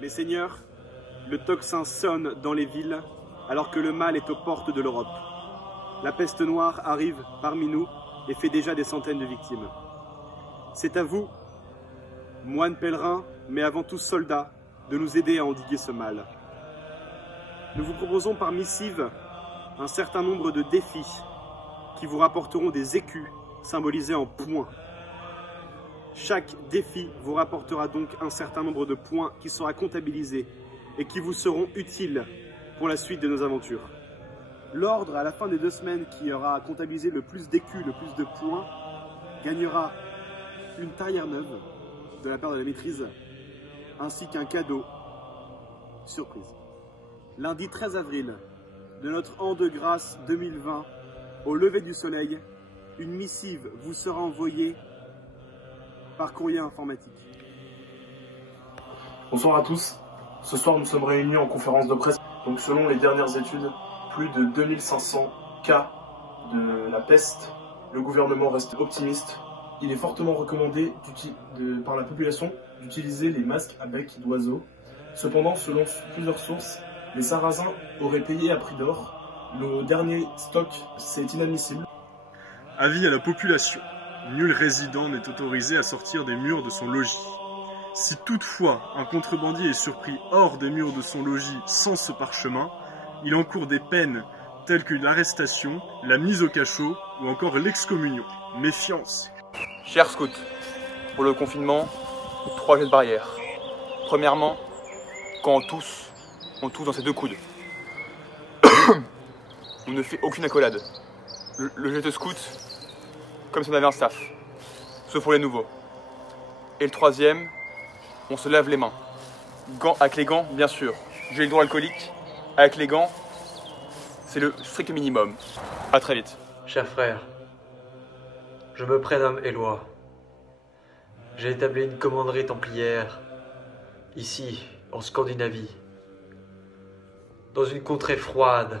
Mes seigneurs, le tocsin sonne dans les villes alors que le mal est aux portes de l'Europe. La peste noire arrive parmi nous et fait déjà des centaines de victimes. C'est à vous, moines pèlerins, mais avant tout soldats, de nous aider à endiguer ce mal. Nous vous proposons par missive un certain nombre de défis qui vous rapporteront des écus symbolisés en points. Chaque défi vous rapportera donc un certain nombre de points qui sera comptabilisé et qui vous seront utiles pour la suite de nos aventures. L'ordre, à la fin des 2 semaines, qui aura comptabilisé le plus d'écus, le plus de points, gagnera une tarière neuve de la part de la maîtrise, ainsi qu'un cadeau surprise. Lundi 13 avril de notre an de grâce 2020, au lever du soleil, une missive vous sera envoyée par courrier informatique. Bonsoir à tous. Ce soir, nous sommes réunis en conférence de presse. Donc, selon les dernières études, plus de 2500 cas de la peste. Le gouvernement reste optimiste. Il est fortement recommandé par la population d'utiliser les masques à bec d'oiseau. Cependant, selon plusieurs sources, les Sarrasins auraient payé à prix d'or. Le dernier stock, c'est inadmissible. Avis à la population. Nul résident n'est autorisé à sortir des murs de son logis. Si toutefois un contrebandier est surpris hors des murs de son logis sans ce parchemin, il encourt des peines telles que l'arrestation, la mise au cachot ou encore l'excommunion. Méfiance. Chers scouts, pour le confinement, 3 gestes barrières. Premièrement, quand on tousse dans ses 2 coudes. On ne fait aucune accolade. Le geste scout, comme si on avait un staff, sauf pour les nouveaux. Et le 3e, on se lave les mains. Avec les gants, bien sûr. Gel hydroalcoolique, avec les gants, c'est le strict minimum. À très vite. Chers frères, je me prénomme Éloi. J'ai établi une commanderie templière, ici, en Scandinavie, dans une contrée froide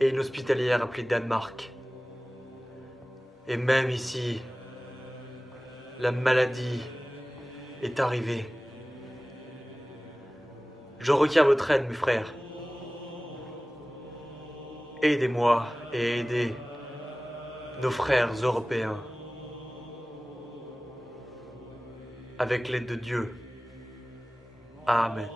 et inhospitalière appelée Danemark. Et même ici, la maladie est arrivée. Je requiers votre aide, mes frères. Aidez-moi et aidez nos frères européens. Avec l'aide de Dieu. Amen.